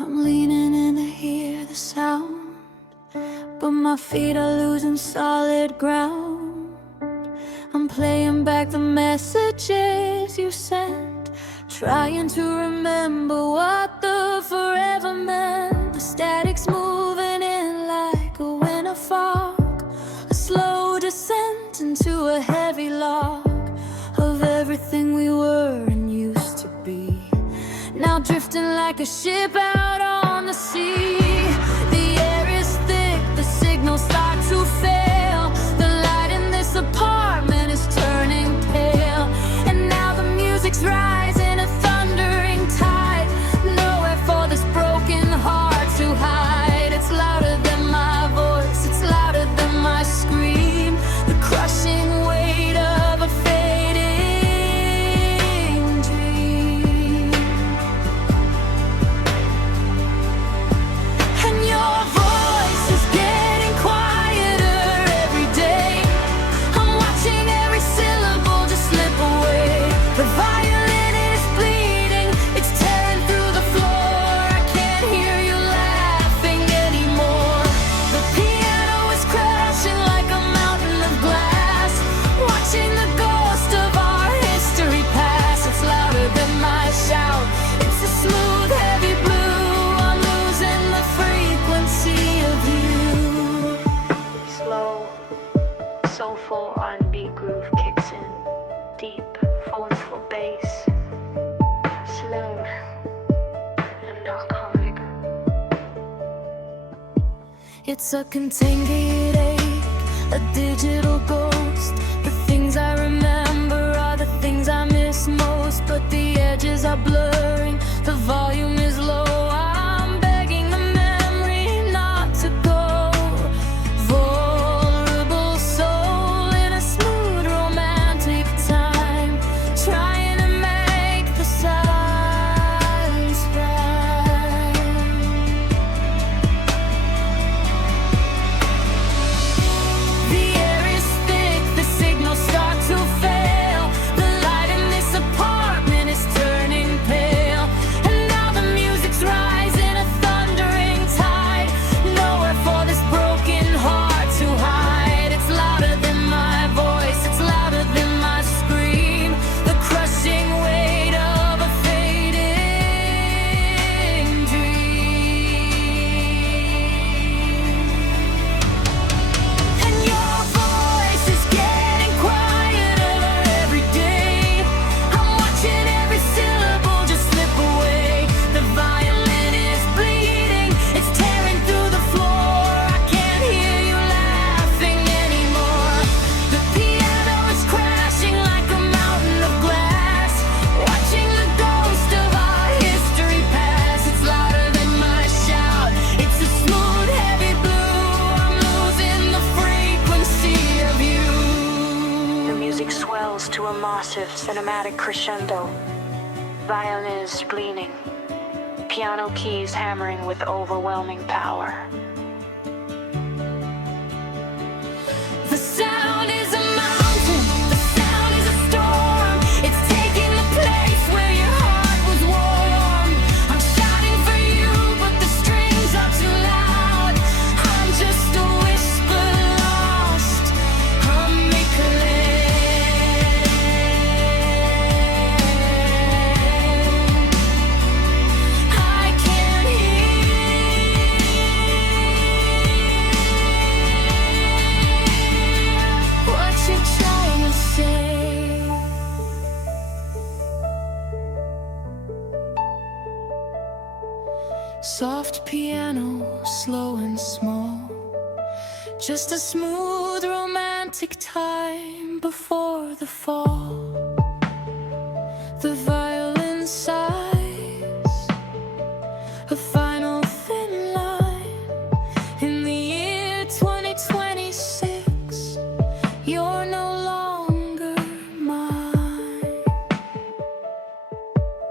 I'm leaning in to hear the sound, but my feet are losing solid ground. I'm playing back the messages you sent, trying to remember what the forever meant. The static's moving in like a winter fog, a slow descent into a heavy log of everything we were and used to be, now drifting like a ship out on the sea. The air is thick, the signals start to fail. The light in this apartment is turning pale, and now the music's rising, a thundering tide. Nowhere for this broken heart to hide. It's louder than my voice, it's louder than my scream. The crushing weight of a fading dream. And your voice is getting quieter every day. I'm watching every syllable just slip away. The violin is bleeding, it's tearing through the floor. I can't hear you laughing anymore. The piano is crashing like a mountain of glass, watching the ghost of our history pass. It's louder than my shout, it's a smooth heavy blue. I'm losing the frequency of you. Slow, soulful R&B groove kicks in. Deep, forceful bass. Saloon and narcotic. It's a contained ache, a digital ghost. The things I remember are the things I miss most, but the edges are blurring, the volume is low. I'm begging the memory not to go. Vulnerable soul in a smooth romantic time, trying to make the silence right. The air is thick, the signals start to fail. The light in this apartment is turning pale, and now the music's rising, a thundering tide. Nowhere for this broken heart to hide. It's louder than my voice, it's louder than my scream. The crushing weight of a fading dream. And your voice is getting quieter every day. I'm watching every syllable just slip away. The violin is bleeding, it's tearing through the floor. I can't hear you laughing anymore. The piano is crashing like a mountain of glass, watching the ghost of our history pass. It's louder than my shout, it's a smooth heavy blue. I'm losing the frequency of you. The music swells to a massive cinematic crescendo. Violin is bleeding. Piano keys hammering with overwhelming power. The sound is a mountain, the sound is a storm. It's taking the place where your heart was warm. I'm shouting for you, but the strings are too loud. I'm just a whisper lost, a I can't hear what you're trying to say. Soft piano, slow and small, just a smooth romantic time before the fall. The violin sighs, a final thin line. In the year 2026, you're no longer mine.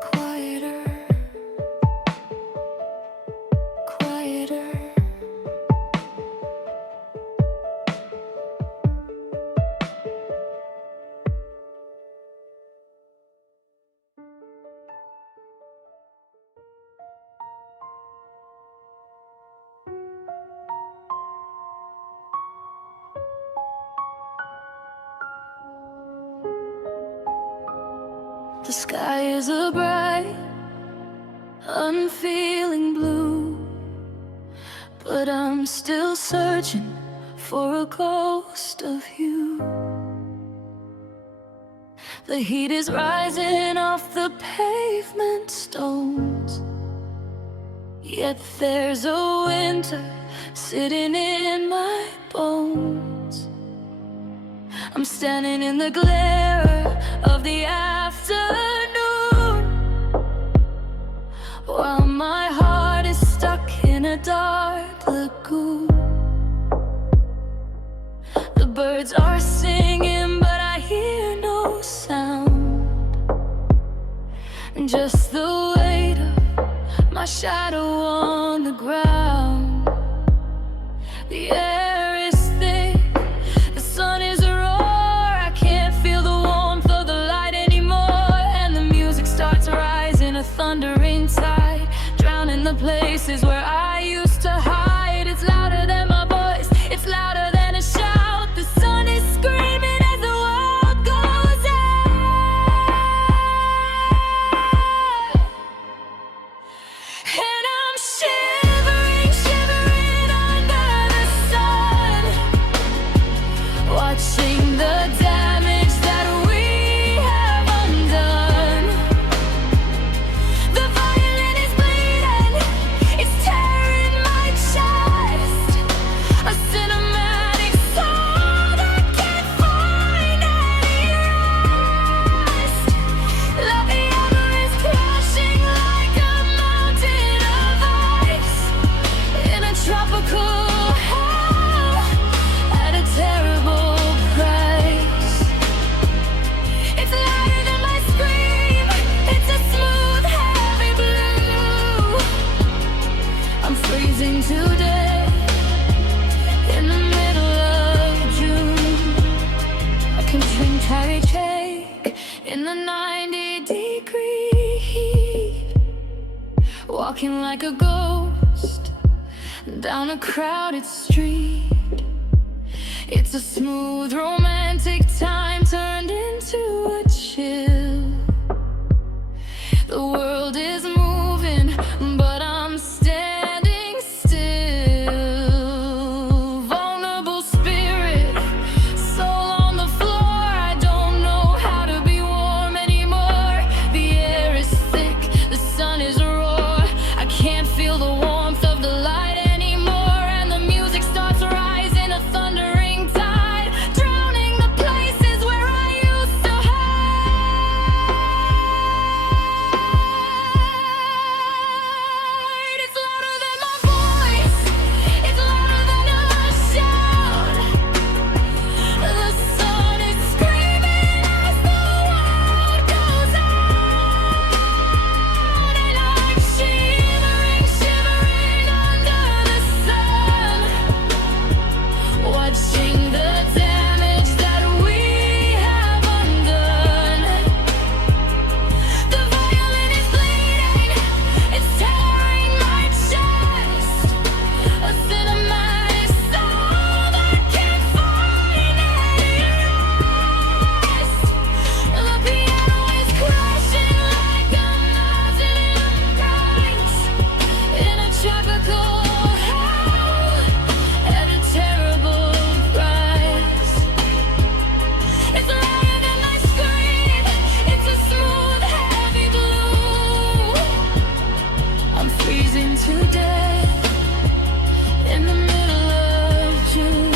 Quieter, quieter. The sky is a bright, unfeeling blue, but I'm still searching for a ghost of you. The heat is rising off the pavement stones, yet there's a winter sitting in my bones. I'm standing in the glare of the afternoon, while my heart is stuck in a dark lagoon. The birds are singing, but I hear no sound, just the weight of my shadow on the ground. The air is thick, the sun is a roar. I can't feel the warmth of the light anymore, and the music starts rising, a thundering tide, drowning the places where I used to hide. It's louder than my voice, it's louder than a shout. The sun is screaming as the world goes out, and I'm shivering, shivering under the sun, watching the damage that we have undone. The violin is bleeding, it's tearing my chest, a cinematic soul that can't find any rest. La Piano is crashing like a mountain of ice in a tropical hell at a terrible price. It's louder than my scream, it's a smooth, heavy blue. I'm freezing today in the middle of June. I can drink cherry cake in the 90-degree heat, walking like a ghost down a crowded street. It's a smooth, romantic time turned into a chill. The world is moving, but I'm standing still. Vulnerable spirit, soul on the floor. I don't know how to be warm anymore. The air is thick, the sun is a roar. I can't feel the warmth of the light anymore, and the music starts rising, a thundering tide, drowning the places where I used to hide. It's louder than my voice, it's louder than a shout. The sun is screaming as the world goes out, and I'm shivering, shivering under the sun, watching the damage that we have undone. The violin is bleeding, it's tearing my chest, a cinematic soul that can't find any rest. The piano is crashing like a mountain price in a tropical hell at a terrible price. It's louder than my scream, it's a smooth, heavy blue. I'm freezing to death in the middle of June.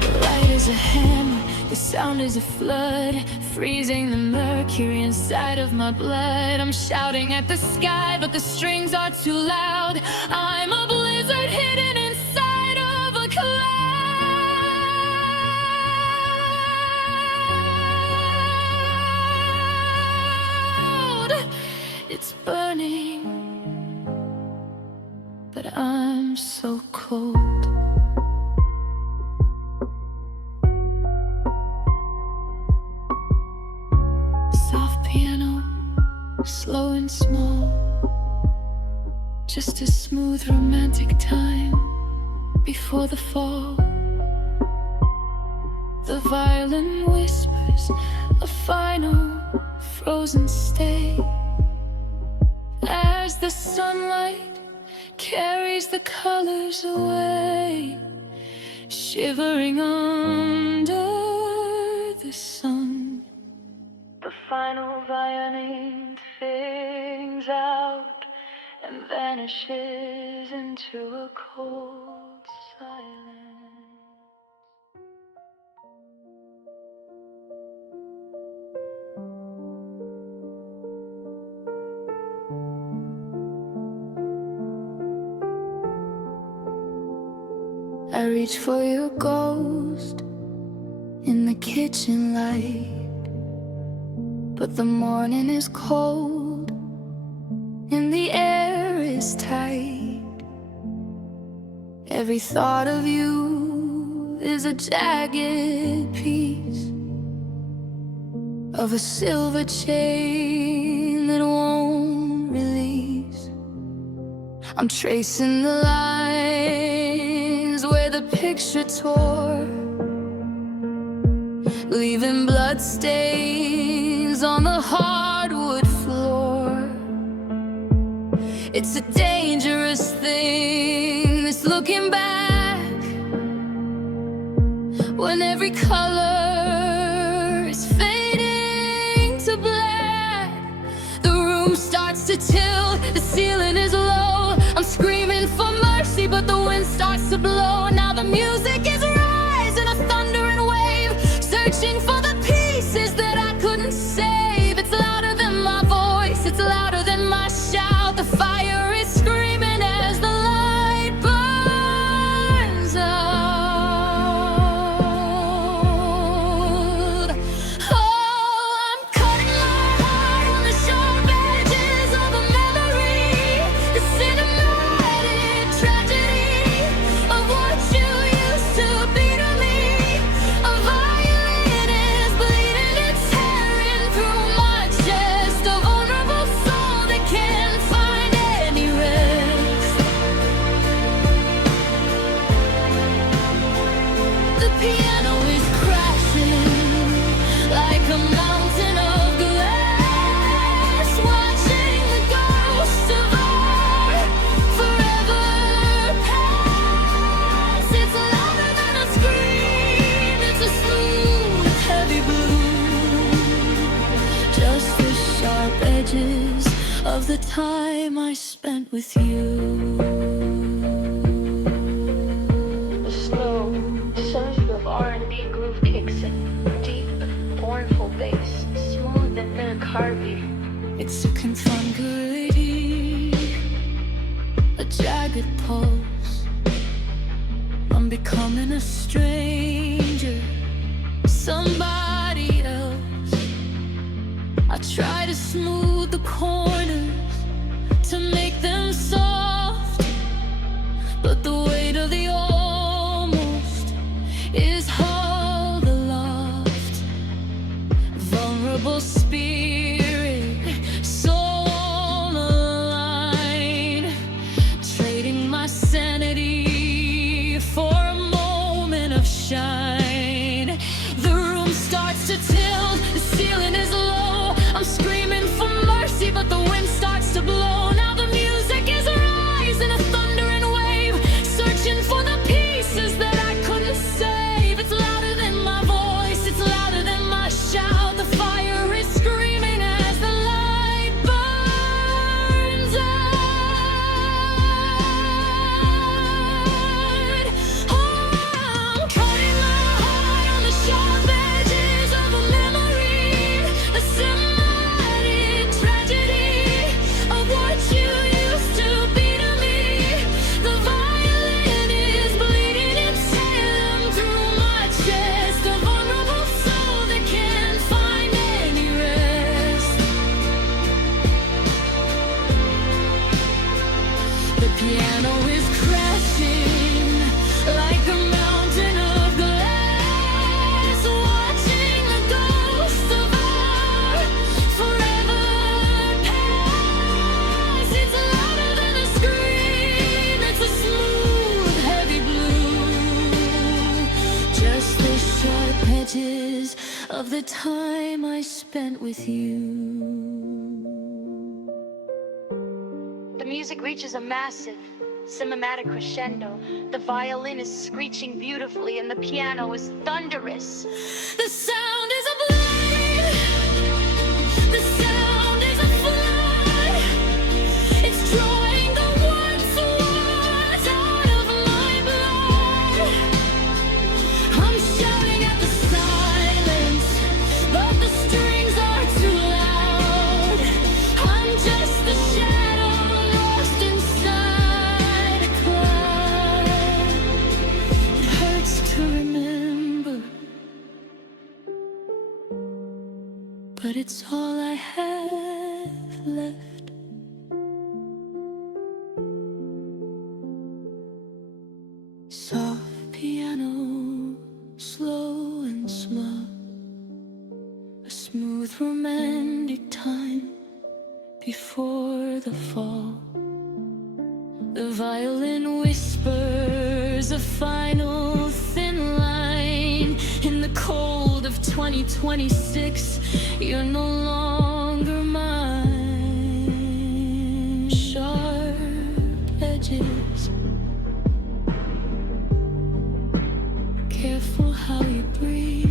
The light is a hammer, the sound is a flood, freezing the mercury inside of my blood. I'm shouting at the sky, but the strings are too loud. I'm a blizzard hidden inside of a cloud. It's burning, but I'm so cold. Soft piano, slow and small, just a smooth romantic time before the fall. The violin whispers a final frozen state as the sunlight carries the colors away, shivering under the sun. The final violin fades out and vanishes into a cold silence. I reach for your ghost in the kitchen light, but the morning is cold and the air is tight. Every thought of you is a jagged piece of a silver chain that won't release. I'm tracing the lines where the picture tore, leaving blood stains on the hardwood floor. It's a dangerous thing, this looking back, when every color is fading to black. The room starts to tilt, the ceiling is low. I'm screaming for mercy, but the wind starts to blow. Now the music is rising, a thundering wave, searching for the pieces that I couldn't save. It's louder than my voice, it's louder than my shout. The fire is screaming as the light burns out. Oh, I'm cutting my heart on the sharp edges of a memory, the cinematic tragedy of what you used to be to me. A violin is bleeding, it's tearing through my chest, a vulnerable soul that can't find any rest. The piano is crashing like a mountain of glass, watching the ghosts of our forever pass. It's louder than a scream, it's a smooth, heavy blue, just the sharp edges of the time I spent with you. The slow, sensitive R&B groove kicks in, deep, mournful bass, smooth and lyric heartbeat. It's a confronting, a jagged pulse. I'm becoming a stranger, somebody else. I try to smooth the corners to make them soft, but the weight of the almost is hauled aloft. Vulnerable spirit, soul on the line, trading my sanity for a moment of shine. The room starts to tilt, the ceiling is low. I'm screaming for mercy, but the wind starts to blow. Now the music is rising, a thundering wave, searching for the pieces that I couldn't save. It's louder than my voice, it's louder than my shout. The fire is screaming as the light burns out. Oh, I'm cutting my heart on the sharp edges of a memory, a cinematic tragedy of what you used to be to me. The violin is bleeding, it's tearing through my chest, a vulnerable soul that can't find any rest. The piano is crashing like a mountain of glass, watching the ghosts of our forever pass. It's louder than a scream, it's a smooth, heavy blue, just the sharp edges of the time I spent with you. music reaches a massive, cinematic crescendo. The violin is screeching beautifully and the piano is thunderous. The sound is a blade. The sound is a flood. It's drawing the once was out of my blood. I'm shouting at the silence, but the strings are too loud. I'm just the shadow lost inside a cloud. It hurts to remember, but it's all I have left. Soft piano, slow and small, a smooth romantic time before the fall. The violin whispers a final thin line. In the cold of 2026, you're no longer mine. Sharp edges, careful how you breathe.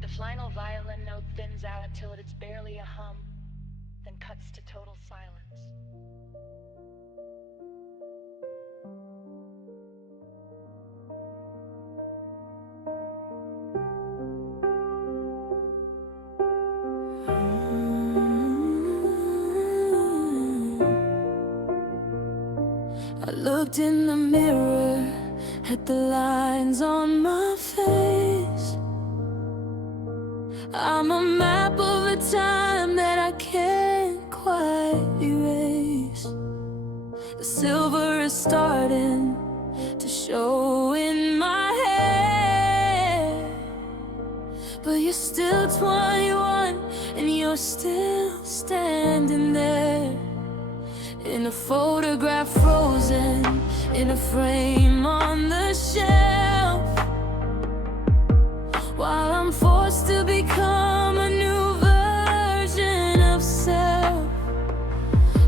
The final violin note thins out until it's barely a hum, then cuts to total silence. I looked in the mirror at the lines on my face. I'm a map of a time that I can't quite erase. The silver is starting to show in my hair, but you're still 21 and you're still standing there. In a photograph frozen in a frame on the shelf, while I'm forced to become a new version of self.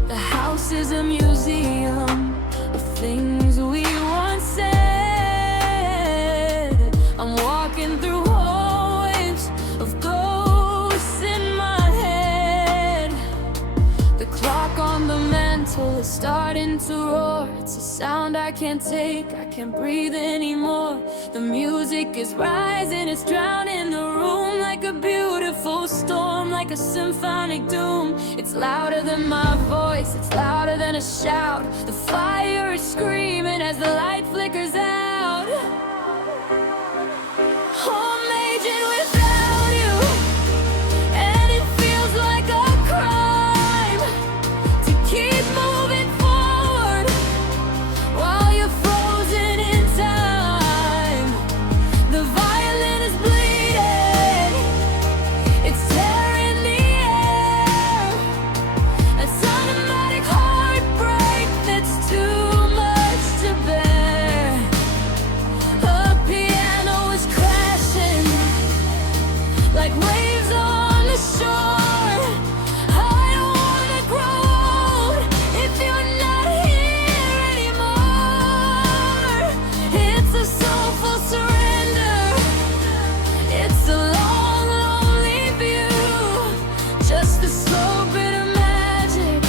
The house is a museum of things we once said. I'm walking through hallways of ghosts in my head. The clock on the mantle is starting to roar. It's a sound I can't take, I can't breathe anymore. The music is rising, it's drowning the room like a beautiful storm, like a symphonic doom. It's louder than my voice, it's louder than a shout. The fire is screaming as the light flickers out. I'm aging without you, and it feels like a crime to keep moving forward while you're frozen in time. The violin is bleeding, it's tearing the air. It's automatic heartbreak that's too much to bear. A piano is crashing like waves on the shore. I don't wanna grow old if you're not here anymore. It's a soulful surrender, it's a long, lonely view. Just the slow bitter magic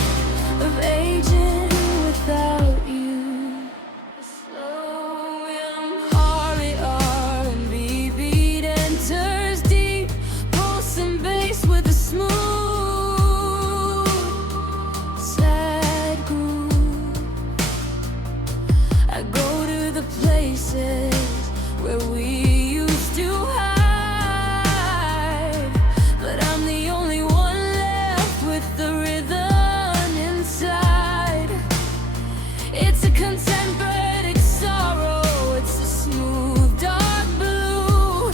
of aging without you. The slow Impari R&B beat enters deep, pulsing bass with a smooth, sad groove. I go to the places where we used to hide, but I'm the only one left with the rhythm inside. It's a contemplative sorrow, it's a smooth dark blue,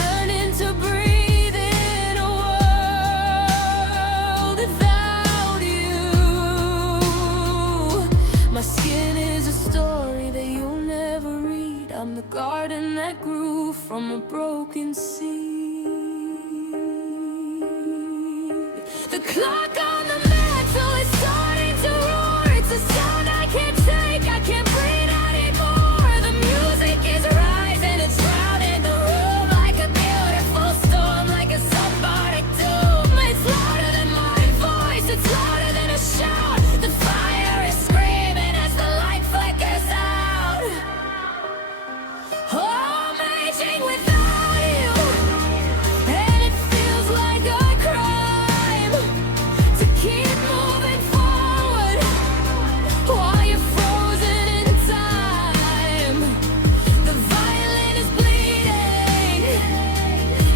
learning to breathe in a world without you. My skin is a story that you'll never read. I'm the garden that grew from a broken seed. Clock on the mantle is starting to roar. It's a sound I can't take, I can't breathe anymore. The music is rising, it's drowning the room like a beautiful storm, like a symphonic doom. It's louder than my voice, it's louder than a shout. The fire is screaming as the light flickers out. Oh, I'm raging without you, and it feels like a crime to keep moving forward while you're frozen in time. The violin is bleeding,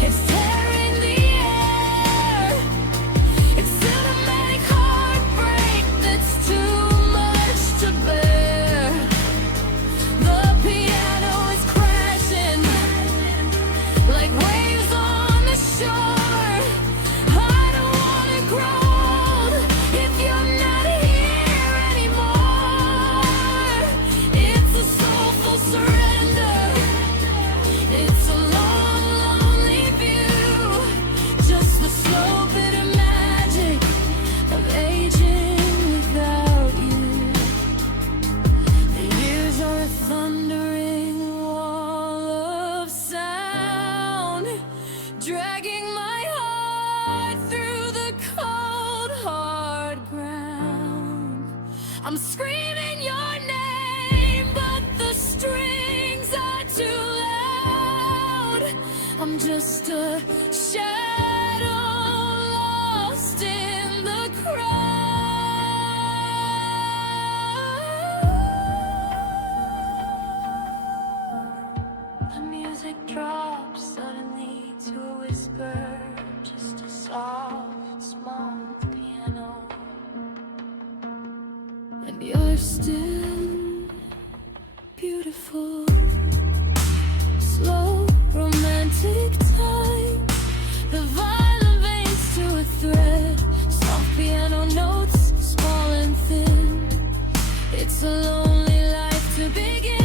it's tearing the air. It's cinematic heartbreak that's too much to bear. The piano is crashing like waves on the shore. I don't wanna grow old if you're not here anymore. It's a soulful surrender. It's a long, lonely view. Just the slow, bitter magic of aging without you. The years are a thundering wall of sound, dragging my heart through the cold, hard ground. I'm screaming your name, but the strings are too loud. I'm just a shadow lost in the crowd. The music drops suddenly to a whisper, just a soft, small piano. And you're still beautiful. Slow, romantic time. The violin veins to a thread. Soft piano notes, small and thin. It's a lonely life to begin.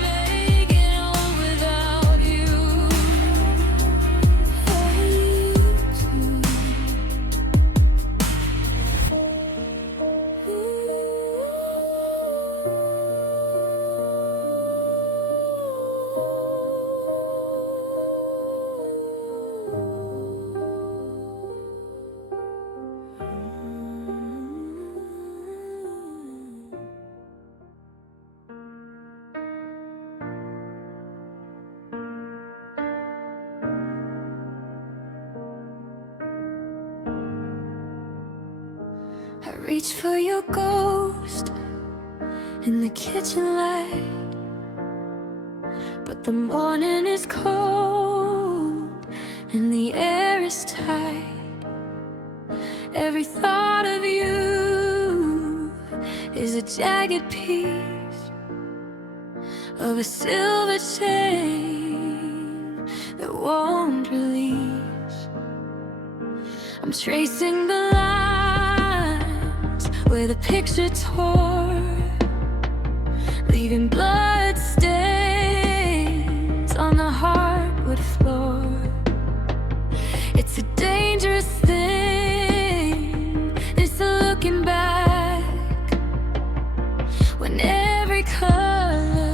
Making home without you. I reach for your ghost in the kitchen light, but the morning is cold and the air is tight. Every thought of you is a jagged piece of a silver chain that won't release. I'm tracing the lines where the picture tore, leaving blood stains on the hardwood floor. It's a dangerous thing, this looking back, when every color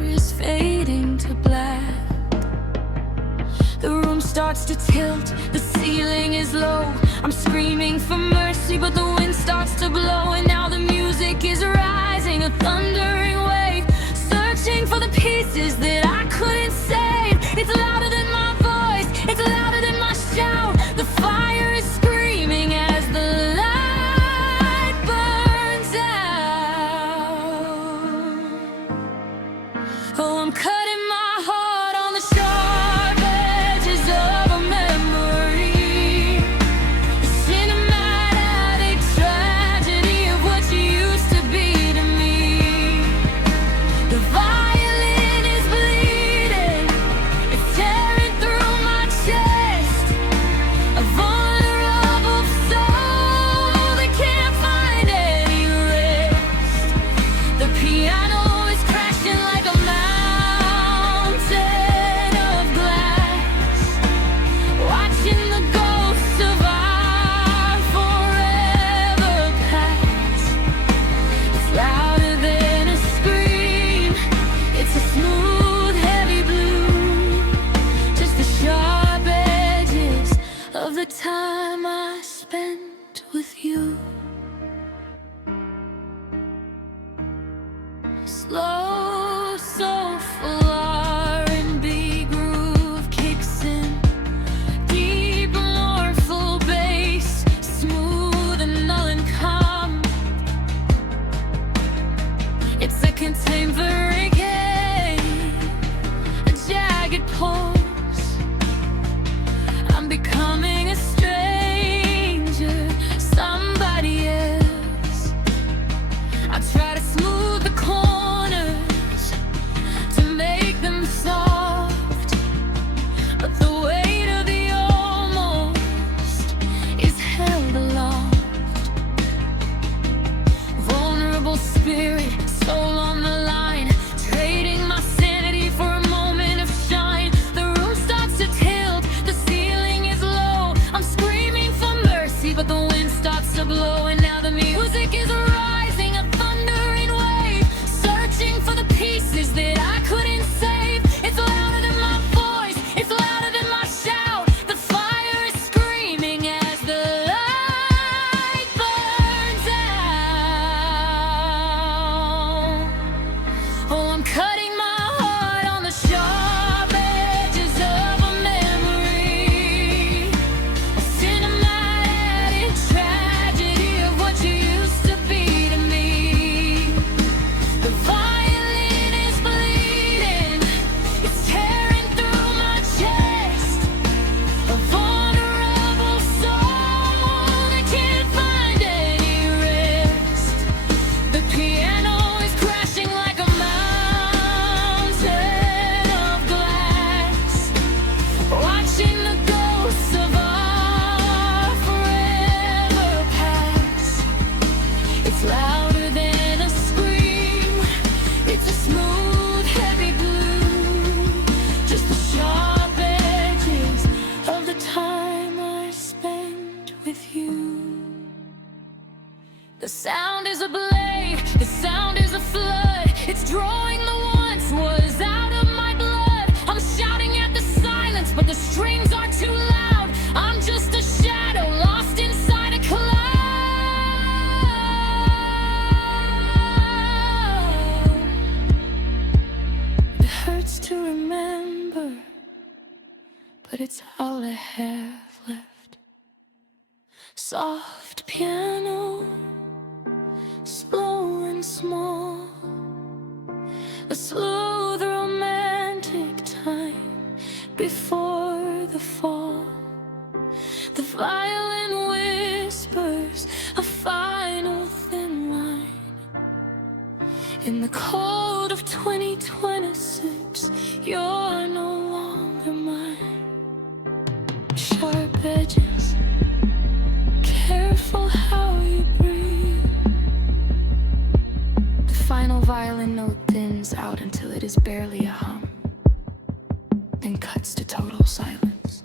is fading to black. The room starts to tilt, the ceiling is low. I'm screaming for mercy, but the wind starts to blow. And now the music is rising, a thundering wave, searching for the pieces that I couldn't save. It's louder than my voice, it's louder than my shout. The fire is screaming as the light burns out. Oh, I'm cutting my heart on the sharp edges of a memory, the cinematic tragedy of what you used to be to me. The violin is bleeding, it's tearing through my chest, a vulnerable soul that can't find any rest. The piano is crashing like a mountain of glass. Slow, soulful R&B groove kicks in. Deep, mournful bass, smooth and null and calm. It's a contained reggae, a jagged pulse. I'm becoming a stranger, somebody else. I try to smooth the corners to make them soft, but the weight of the almost is held aloft. Vulnerable spirit, soul on the line, trading my sanity for a moment of shine. The room starts to tilt, the ceiling is low. I'm screaming for mercy, but the wind starts to blow. And now the music is rising, a thundering wave, searching for the pieces that I couldn't save. It's louder than my voice, it's louder than my shout. The fire is screaming as the light burns out. Oh, I'm cutting my heart on the sharp edges of a memory, a cinematic tragedy of what you used to be to me. The violin is bleeding, it's tearing through my chest, a vulnerable soul that can't find any rest. The piano is crashing like a mountain of glass, watching the ghosts of our forever past. It's louder than a scream, it's a smooth, heavy blue, just the sharp edges of the time I spent with you. The sound is a blade, the sound is a flood. It's drawing the once was out of my blood. I'm shouting at the silence, but the strings are too loud. I'm just a shadow lost inside a cloud. It hurts to remember, but it's all I have left. Soft piano, slow and small, a smooth romantic time before the fall. The violin whispers a final thin line. In the cold of 2026, you're no longer mine. Sharp edges, careful how you breathe. The final violin note thins out until it is barely a hum, then cuts to total silence.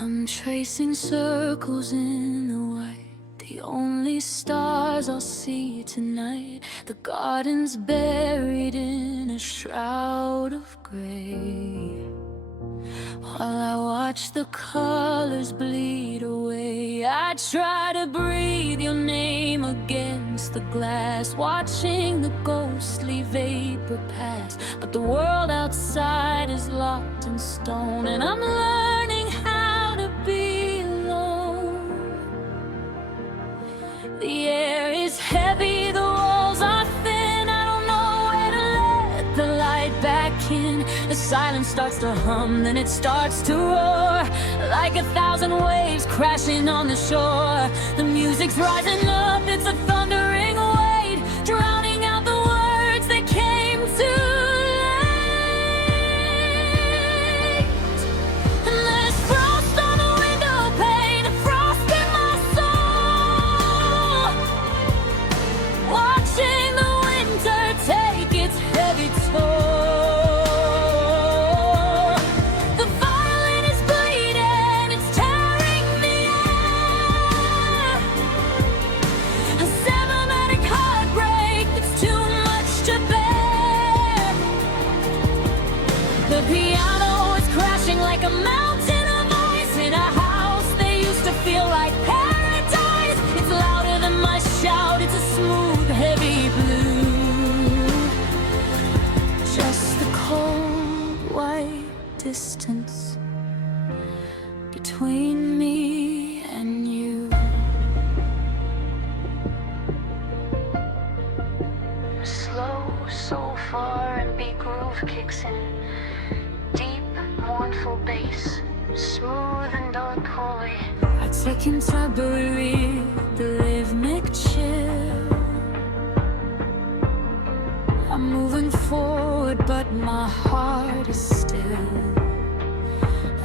I'm tracing circles in the white, the only stars I'll see tonight. The garden's buried in a shroud of gray, while I watch the colors bleed away. I try to breathe your name against the glass, watching the ghostly vapor pass. But the world outside is locked in stone, and I'm learning how to be alone. The air is heavy, the walls are thin. I don't know where to let the light back in. The silence starts to hum, then it starts to roar, like 1,000 waves crashing on the shore. The music's rising up, it's a thundering weight, drowning out the words that came too late. And there's frost on the window pane, frost in my soul, watching the winter take its heavy toll. The violin is bleeding, it's tearing the air. soulful R&B groove kicks in. Deep, mournful bass, smooth and unholy. I take Canterbury, the rhythmic chill. I'm moving forward, but my heart is still.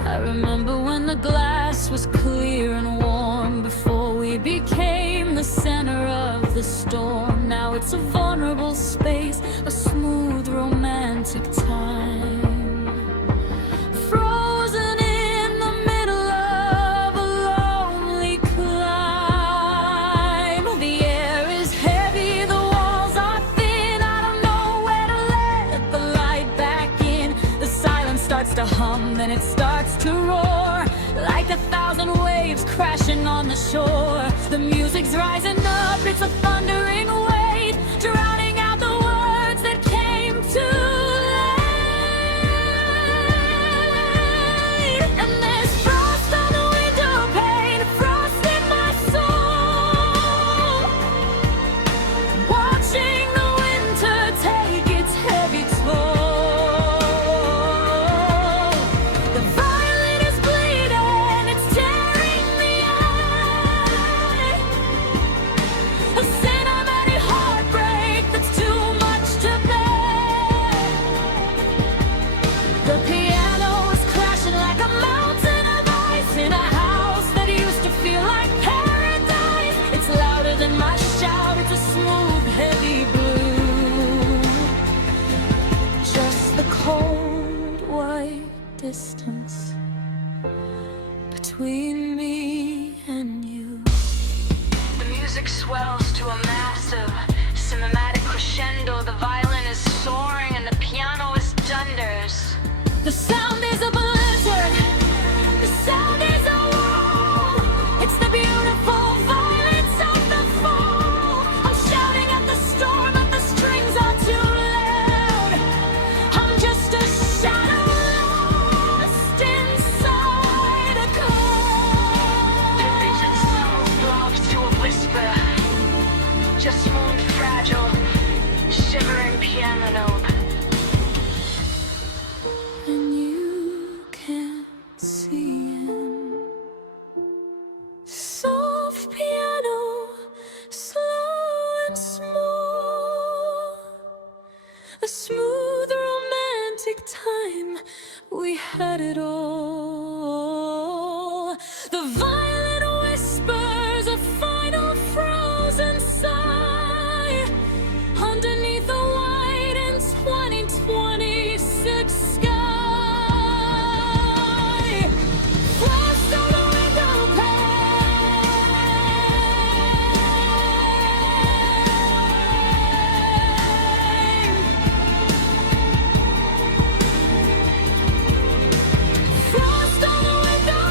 I remember when the glass was clear and warm, before we became the center of the storm. Now it's a vulnerable space, a smooth romantic time, frozen in the middle of a lonely climb. The air is heavy, the walls are thin, I don't know where to let the light back in. The silence starts to hum, then it starts to roar, like 1,000 waves crashing on the shore. The music's rising up, it's a thundering weight, drowning out the words that came too late. And there's frost on the window pane, frost in my soul, watching the winter take its heavy toll. The violin is bleeding, it's tearing me eye, a cinematic heartbreak that's too much to bear. The piano is crashing like a mountain of ice in a house that used to feel like paradise. It's louder than my shout, it's a smooth, heavy blue. Just the cold, white distance between me and you. The music swells to a massive, cinematic crescendo. The violin is soaring and the piano is thunders. The sound is a blizzard, the sound is a wall. It's the beautiful violence of the fall. I'm shouting at the storm, but the strings are too loud. I'm just a shadow lost inside a cloud. The vision soul throbs to a whisper, just smooth, fragile, shivering piano note. And you can't see him. Soft piano, slow and smooth, a smooth romantic time. We had it all. The violin whispers a final frozen sigh underneath the white and 2026 sky. Frost on the window pane. Frost on the window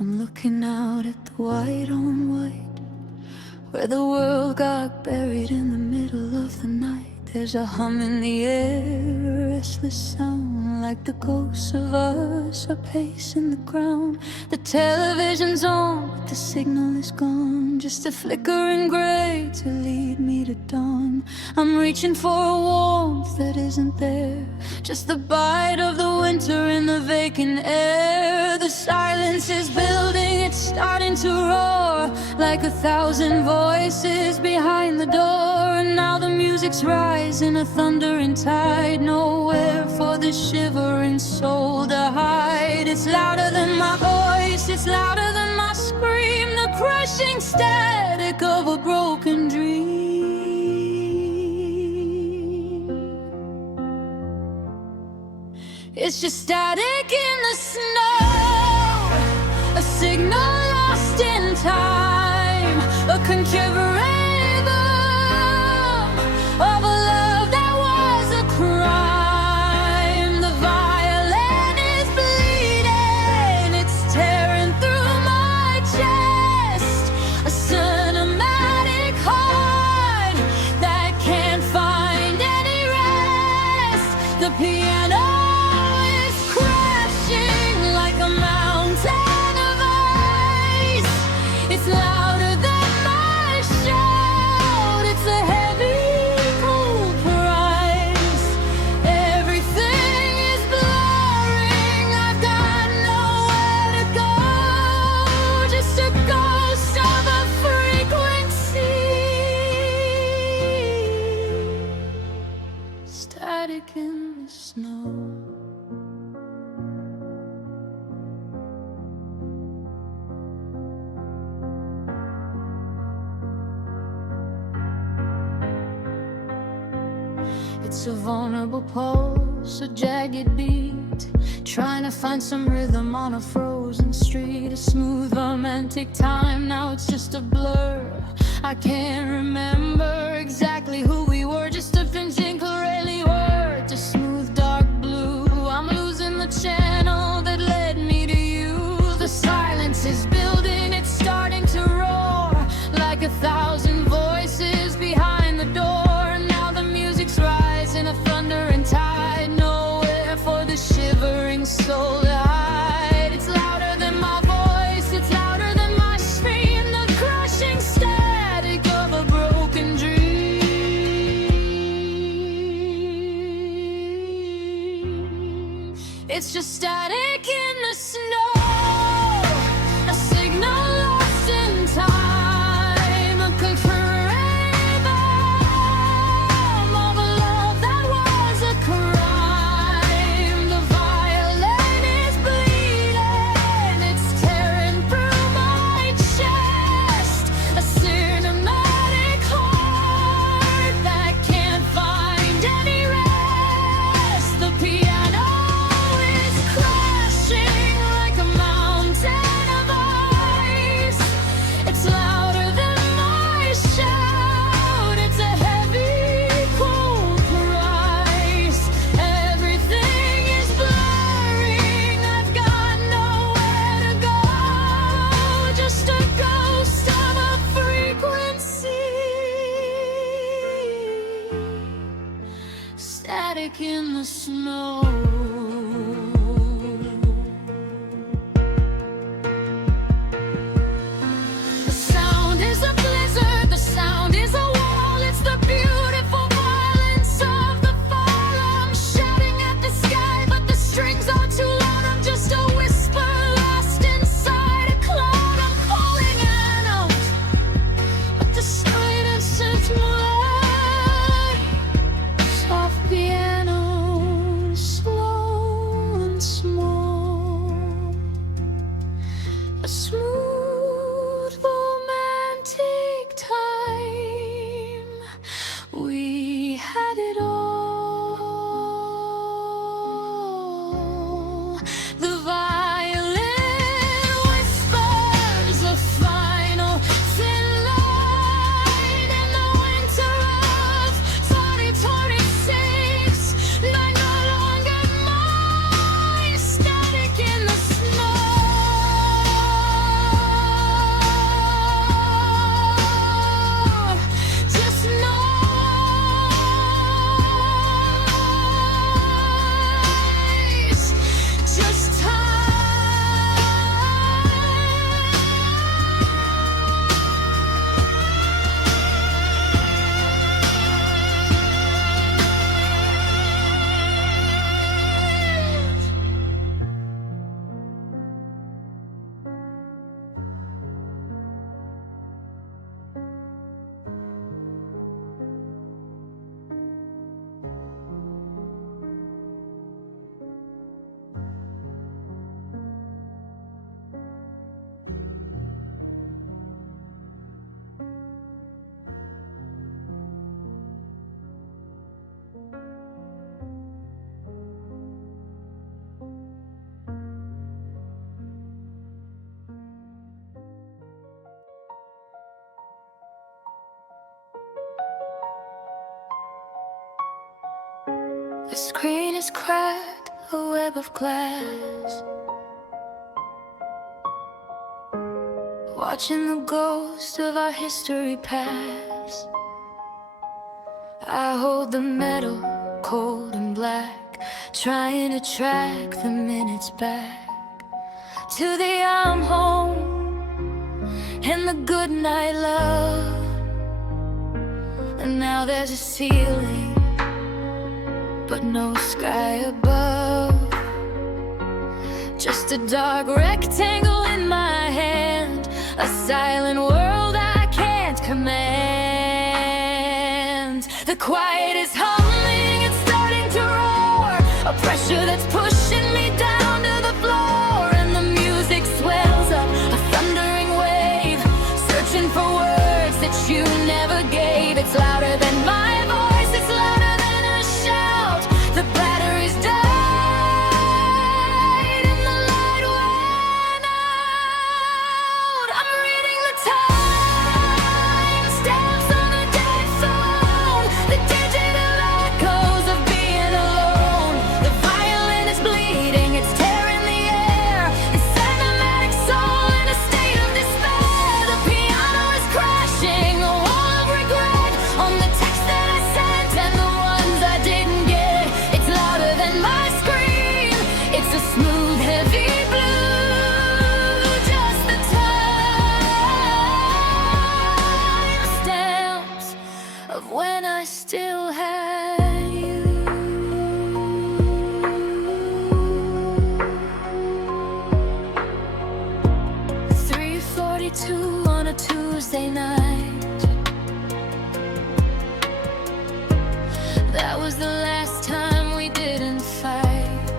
I'm looking out at the white on white, where the world got buried in the middle of the night. There's a hum in the air, a restless sound, like the ghosts of us are pacing the ground. The television's on, but the signal is gone, just a flickering gray to lead me to dawn. I'm reaching for a warmth that isn't there, just the bite of the winter in the vacant air. The silence is building, it's starting to roar, like 1,000 voices behind the door. And now the music's rising, a thundering tide, nowhere for the shivering soul to hide. It's louder than my voice, it's louder than my scream, the crushing static of a broken dream. It's just static in the snow. signal lost in time, a conjurer of a love that was a crime. The violin is bleeding, it's tearing through my chest, a cinematic heart that can't find any rest. The piano is crashing like a mountain of ice. It's louder than my shout, it's a heavy cold price. Everything is blurring, I've got nowhere to go, just a ghost of a frequency, static in the snow. It's a vulnerable pulse, a jagged beat, trying to find some rhythm on a frozen street. A smooth romantic time, now it's just a blur. I can't remember exactly who we were, just a pinching Corelli word to smooth dark blue. I'm losing the channel that led me to you. The silence is building, it's starting to roar like 1,000 voices behind the door. Now the music's rising, a thundering tide, nowhere for the shivering soul to hide. It's louder than my voice, it's louder than my scream, the crushing static of a broken dream. It's just static in the snow, a signal lost in time, a confirmation of a love that was a crime. The violin is bleeding, it's tearing through my chest, a cinematic heart that can't find any rest. The piano is crashing like a mountain of ice. It's louder than my shout, it's a heavy cold price. Everything is blurring, I've got nowhere to go, just a ghost of a frequency, static in the snow. The sound is a blizzard, the sound is a wall. It's the beautiful violence of the fall. I'm shouting at the sky, but the strings are too loud. I'm just a whisper lost inside a cloud. I'm calling out, but the silence is more. Soft piano, slow and small, a smooth romantic time. We had it all. The violin whispers a final thin line in the winter of 2026. I no longer mind, static in the snow. The screen is cracked, a web of glass, watching the ghost of our history pass. I hold the metal, cold and black, trying to track the minutes back to the I'm home and the good night love. And now there's a ceiling, but no sky above. Just a dark rectangle in my hand, a silent world I can't command. The quiet is humming, it's starting to roar, a pressure that's pushing me down to the floor. And the music swells up, a thundering wave, searching for words that you never gave. It's louder than my voice, it's louder than a shout. The batteries died and the light went out. I'm reading the time stamps on a dead phone, the digital echoes of being alone. The violin is bleeding, it's tearing the air, it's cinematic soul in a state of despair. The piano is crashing, a wall of regret on the text that I sent and the ones I didn't get. It's louder than my scream, it's a smooth, heavy blue. Just the time stamps of when I still had you. 3:42 on a Tuesday night. That was the last time we didn't fight.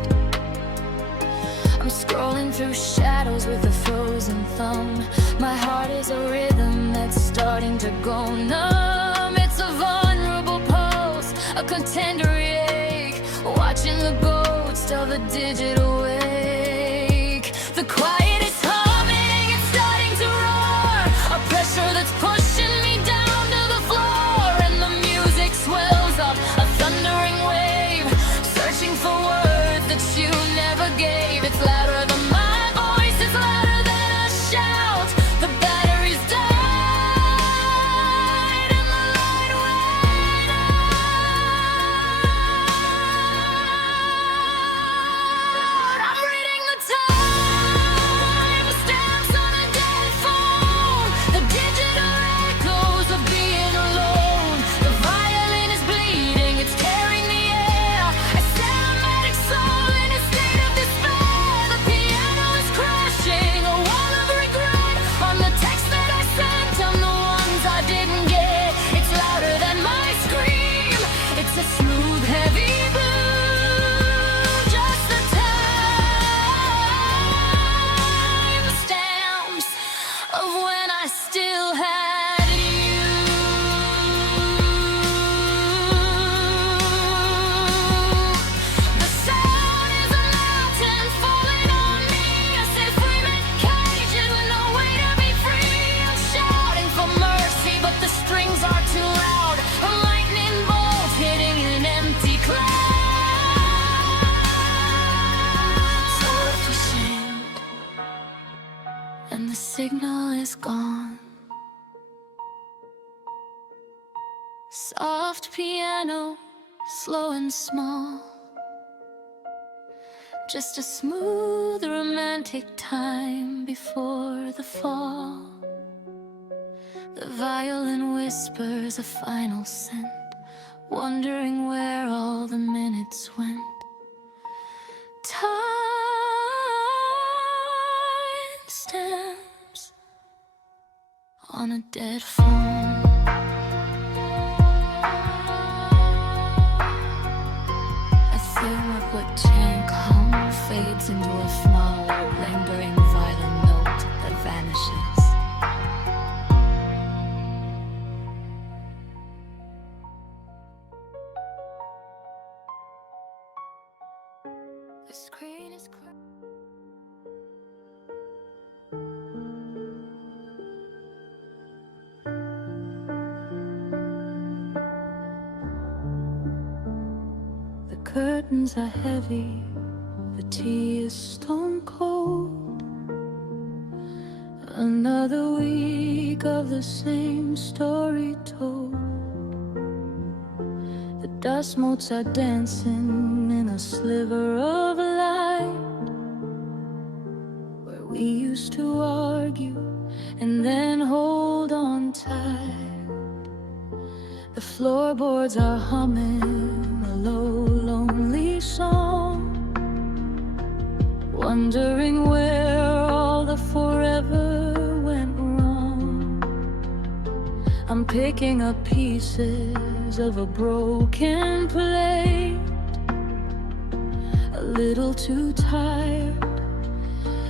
I'm scrolling through shadows with a frozen thumb. My heart is a rhythm that's starting to go numb. It's a vulnerable pulse, a contender ache, watching the ghost of a digital wake. The quiet is humming, it's starting to roar, a pressure that's pushing me down to the floor. And the music swells up, a thundering wave, searching for words that you never gave. It's louder than my voice, it's louder than a shout. The batteries died and the light went out. I'm reading the time stamps on a dead phone, the digital echoes of being alone. The violin is bleeding, it's tearing the air, a cinematic soul in a state of despair. The piano is crashing, a wall of regret on the text that I sent on the ones I didn't get. It's louder than my scream, it's a smooth, heavy blue. Just the time stamps of when I still had you. The sound is a mountain falling on me, a free cage with no way to be free. I'm shouting for mercy, but the strings are too loud, a lightning bolt hitting an empty cloud. So efficient, and the signal is gone. Soft piano, slow and small, just a smooth romantic time before the fall. The violin whispers a final scent, wondering where all the minutes went. Time stamps on a dead phone. A thermoplastic tank hum fades into a small, lingering violin note that vanishes. The screen is The curtain curtains are heavy, the tea is stone cold. Another week of the same story told. The dust motes are dancing in a sliver of light, where we used to argue and then hold on tight. The floorboards are humming a low, lonely song, wondering where all the forever went wrong. I'm picking up pieces of a broken plate, a little too tired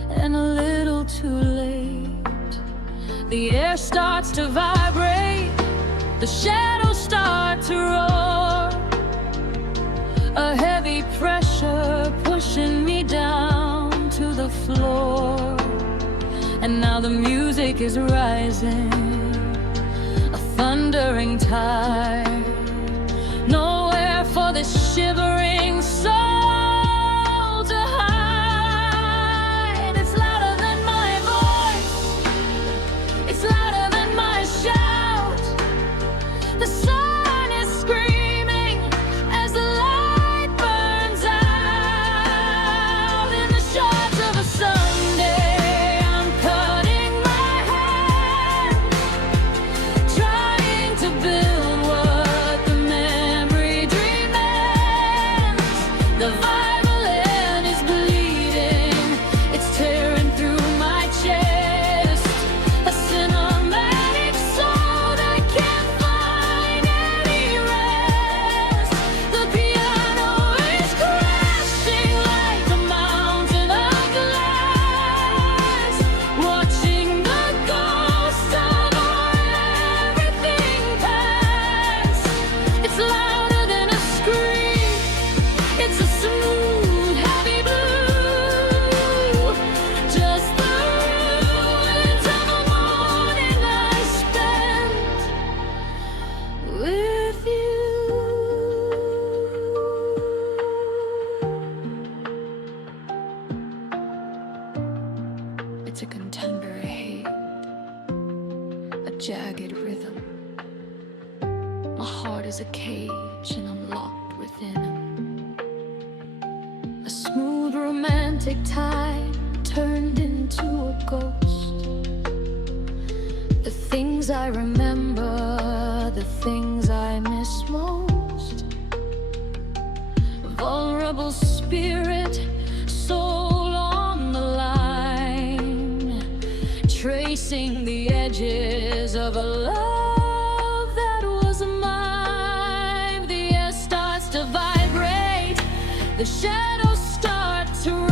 and a little too late. The air starts to vibrate, the shadows start to roar, a heavy pressure pushing me down to the floor. And now the music is rising, a thundering tide. Nowhere for this shivering soul to hide. It's louder than my voice, it's louder than my shout. The sun is screaming as the light burns out. In the shores of a Sunday, I'm cutting my hand, trying to build what the memory dream ends. The violin is bleeding, it's tearing through my chest, a cinematic soul that can't find any rest. The piano is crashing like a mountain of glass, watching the ghost of everything pass. It's louder than a scream, it's a smooth, heavy blue, just the ruins of a morning I spent with you. It's a contender I hate, a jagged rhythm. My heart is a cage and I'm locked within him. A smooth romantic tide turned into a ghost. The things I remember, the things I miss most. Vulnerable spirit, soul on the line, tracing the edges of a love that was mine. The air starts to vibrate, the shadows start to roar,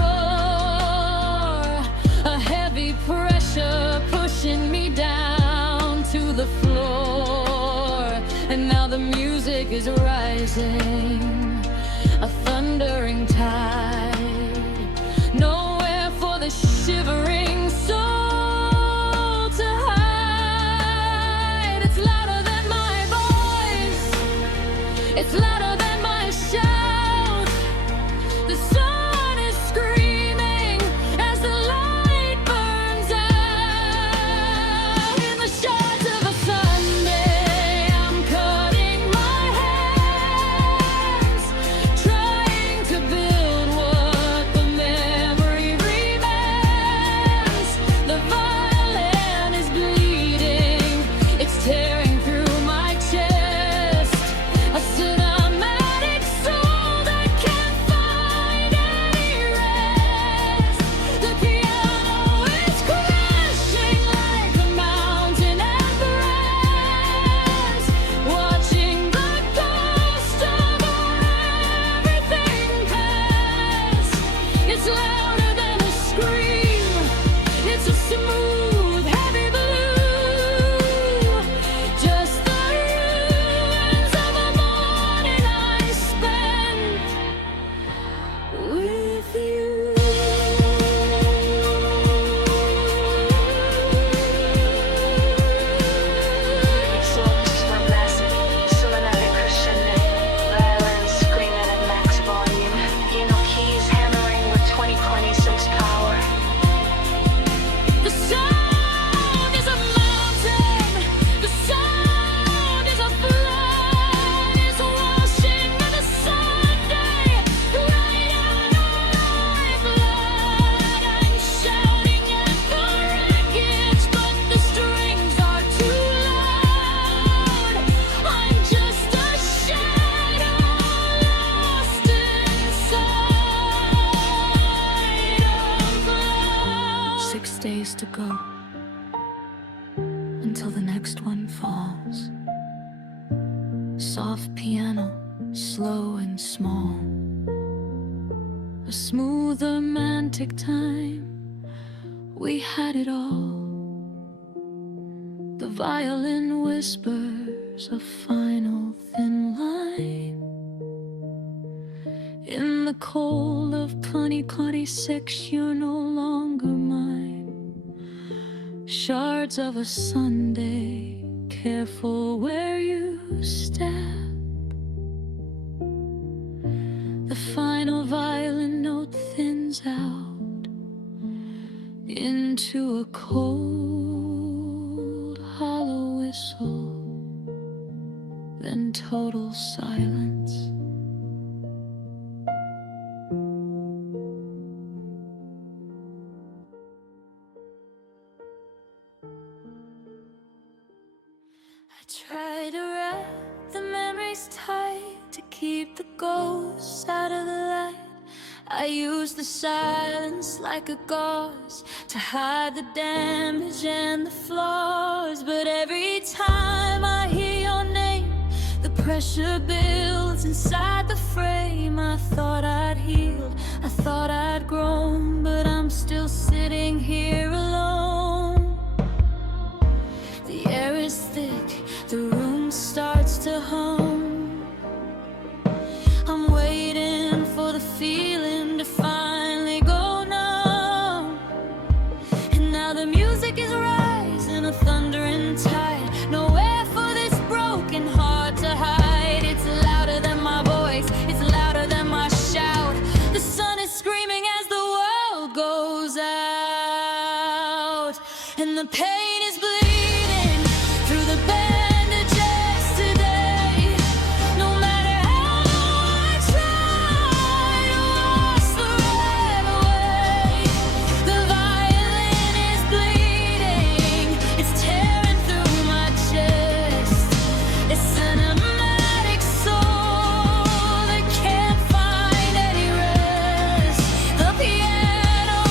a heavy pressure pushing me down to the floor. And now the music is rising, a thundering tide. Nowhere for the shivering soul to hide. It's louder than my voice, it's louder than my shout. The sun is screaming as the light burns out. In the shores of a Sunday, I'm cutting my hands, trying to build what the memory remains. The violin is bleeding, it's tearing through my chest, a cinematic soul that can't find any rest. The piano is crashing like a mountain Everest, watching the ghost of everything pass. It's louder than a scream, it's a smooth, heavy blue, just the ruins of a morning I spent with you. Songs from massive, cinematic crescendo, violins screaming at max volume. days to go until the next one falls. Soft piano, slow and small. A smooth romantic time. We had it all. The violin whispers a final thin line. In the cold of 2026, you're no longer mine. Shards of a Sunday, careful where you step. The final violin note thins out into a cold, hollow whistle, then total silence. I try to wrap the memories tight to keep the ghosts out of the light. I use the silence like a gauze to hide the damage and the flaws. But every time I hear your name, the pressure builds inside the frame. I thought I'd healed, I thought I'd grown, but I'm still sitting here alone. The air is thick, the room starts to hum. I'm waiting for the feeling to finally go numb. And now the music is rising, a thundering tide. Nowhere for this broken heart to hide. It's louder than my voice, it's louder than my shout. The sun is screaming as the world goes out. And the pain is bleeding through the bandages today. No matter how long I try to wash the red away, the violin is bleeding, it's tearing through my chest. It's cinematic soul that can't find any rest. The piano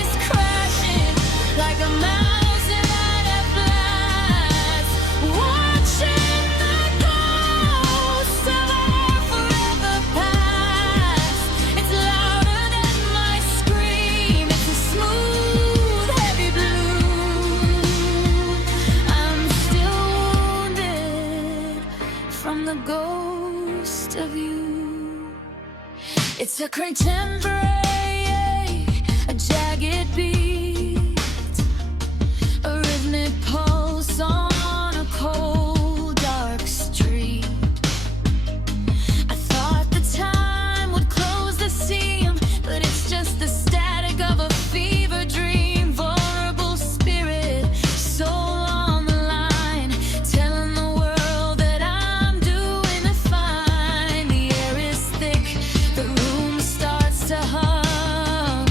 is crashing like a mouse in a blast, watching the ghosts of our forever past. It's louder than my scream, it's a smooth, heavy blue. I'm still wounded from the ghost of you. It's a contemporary, a jagged beat, a rhythmic pulse on a cold, dark street. I thought the time would close the seam, but it's just the static of a fever dream. Vulnerable spirit, soul on the line, telling the world that I'm doing fine. The air is thick, the room starts to hum.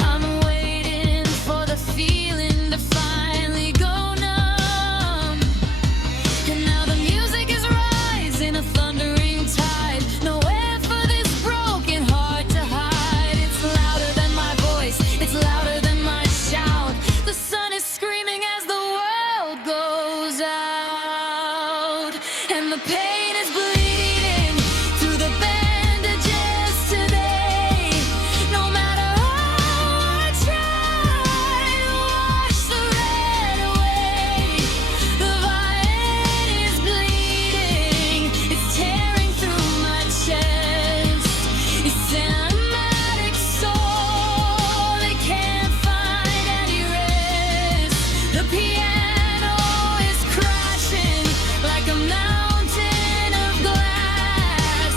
I'm waiting for the feeling to finally go numb. And now the music is rising, a thundering tide. Nowhere for this broken heart to hide. It's louder than my voice, it's louder than my shout. The sun is screaming as the world goes out. And the pain is bleeding through the bandages today. No matter how I try to wash the red away, the violin is bleeding, it's tearing through my chest. It's cinematic soul that can't find any rest. The piano is crashing like a mountain of glass,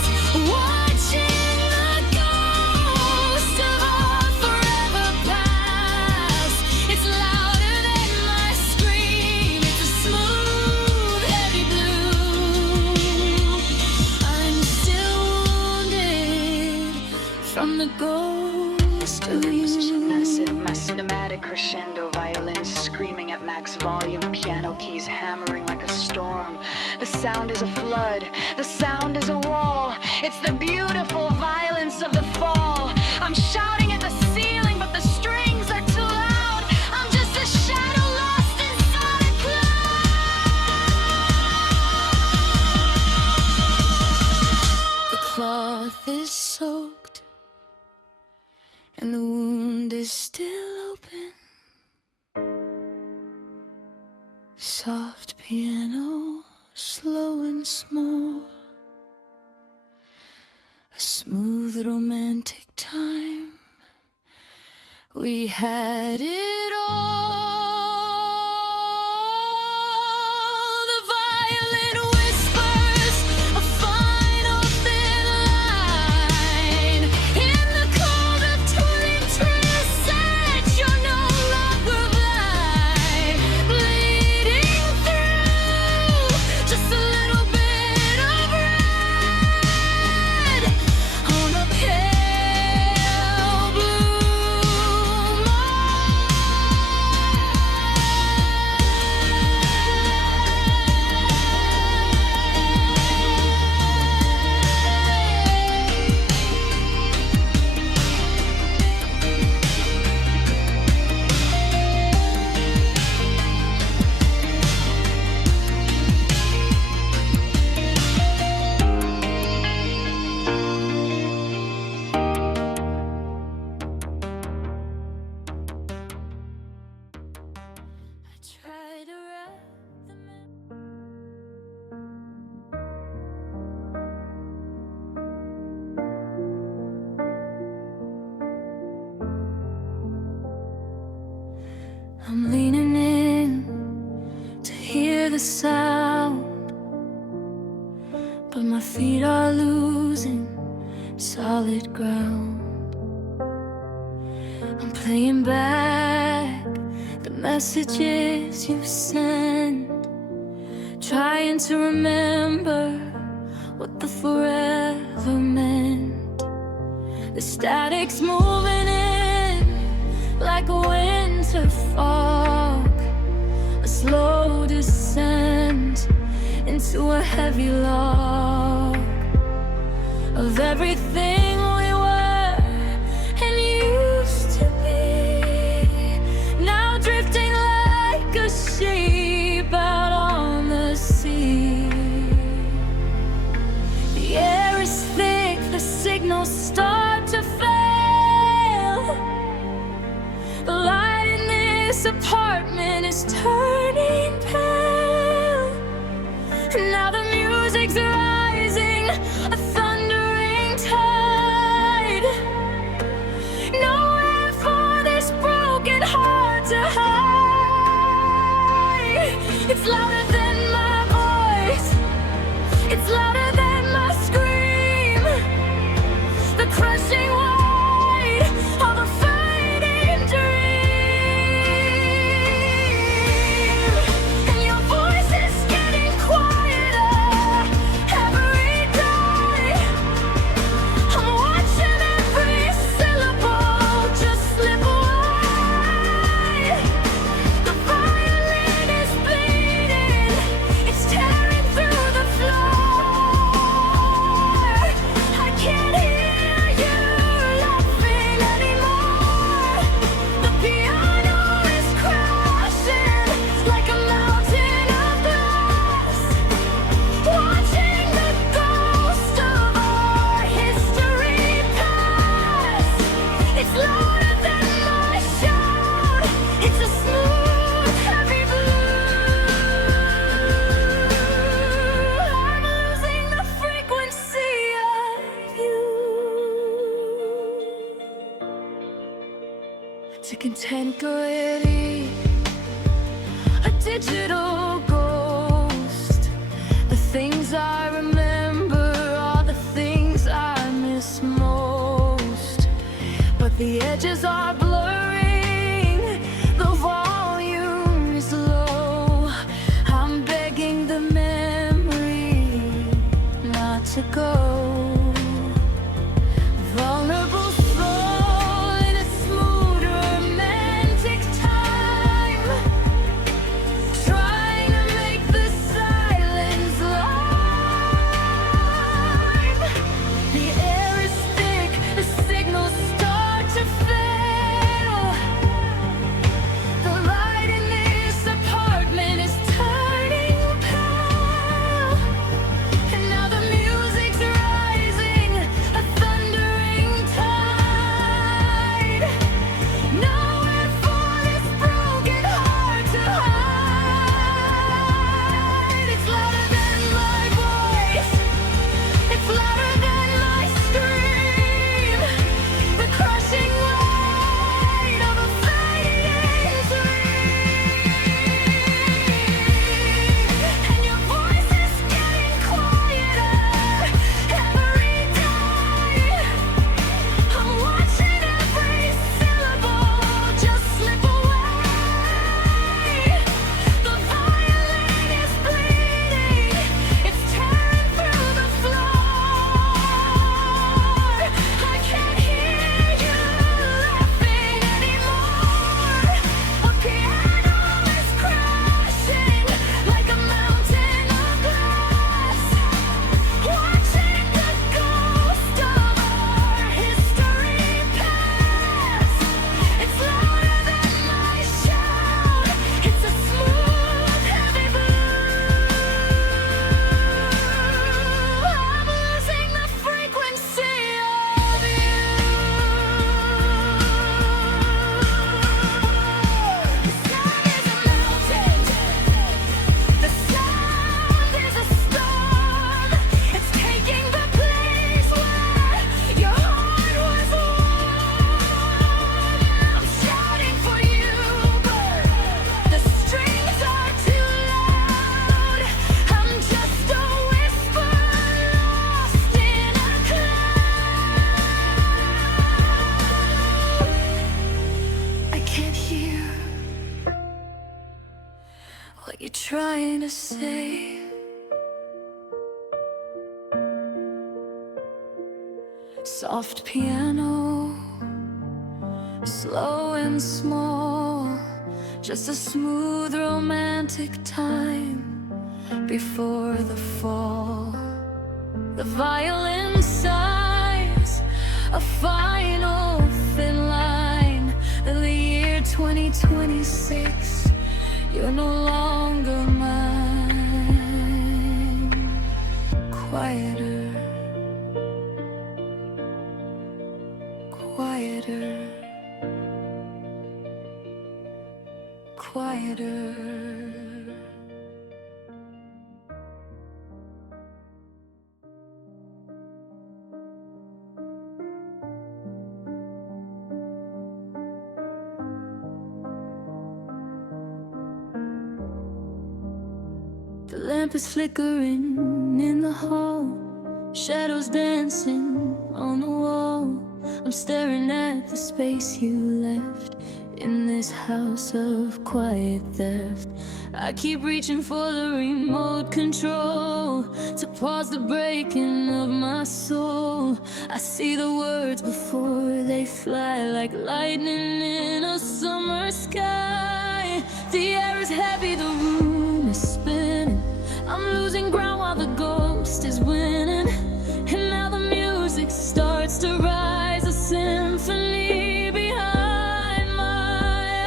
watching the ghost of our forever past. It's louder than my scream, it's a smooth, heavy blue. I'm still wounded from the ghost of you. Massive, my cinematic crescendo, violins screaming at max volume, piano keys hammering like a storm. The sound is a flood, the sound is a wall. It's the beautiful violence of the fall. I'm shouting at the ceiling, but the strings are too loud. and the wound is still open. Soft piano, slow and small, a smooth romantic time. We had it all. The violin whispers a final thin line. In the cold of twin tresses, you're no longer blind. Bleeding through just a little bit of red on a pale blue try to wrap them in. I'm leaning in to hear the sound, but my feet are losing solid ground. I'm playing back the messages you sent, trying to remember what the forever meant. The static's moving in like a winter fog, a slow descent into a heavy log of everything we were and used to be, now drifting like a sheep out on the sea. The air is thick, the signals start to fail. The light in this apartment is turning pale. Now the music's rising, a thundering tide. Nowhere for this broken heart to hide. It's louder than my voice, it's louder than my scream. The crushing weight of a fading dream. And your voice is getting quieter every day. I'm watching every syllable just slip away. The violin is bleeding, it's tearing through the floor. I can't hear you laughing anymore. The piano is crashing like a mountain of glass, watching the ghost of our history pass. It's louder than my shout, it's a smooth, heavy blue. I'm losing the frequency of you. To contemporary, a digital ghost. The things I remember are the things I miss most, but the edges are blurring, the volume is low. I'm begging the memory not to go. Vulnerable soul in a smooth romantic time, trying to make the silence live. The air is thick, the signals start to fade. trying to say. Soft piano, slow and small, just a smooth romantic time before the fall. The violin sighs a final thin line. In the year 2026, you're no longer mine. Quieter, quieter, quieter. The lamp is flickering in the hall, shadows dancing on the wall. I'm staring at the space you left in this house of quiet theft. I keep reaching for the remote control to pause the breaking of my soul. I see the words before they fly like lightning in a summer sky. The air is heavy, the room is spinning. I'm losing ground while the ghost is winning. And now the music starts to rise, a symphony behind my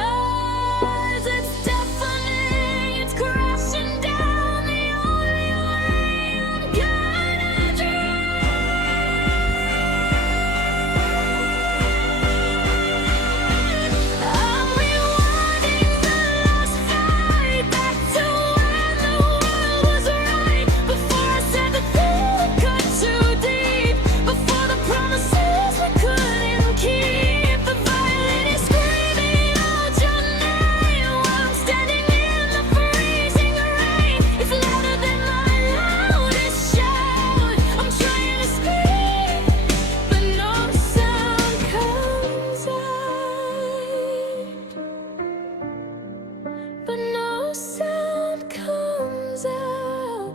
eyes. It's deafening, it's crashing down the only way I'm gonna drive. I'm rewinding the last fight back to when the world was right. Before I said the thing we cut too deep, before the promises we couldn't keep. The violin is screaming out your name while I'm standing in the freezing rain. It's louder than my loudest shout. I'm trying to speak, but no sound comes out. But no sound comes out.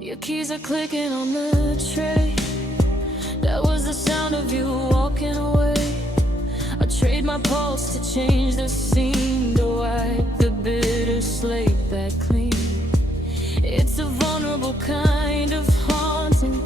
Your keys are clicking on the tray. That was the sound of you walking away. I trade my pulse to change the scene, to wipe the bitter slate back clean. It's a vulnerable kind of haunting,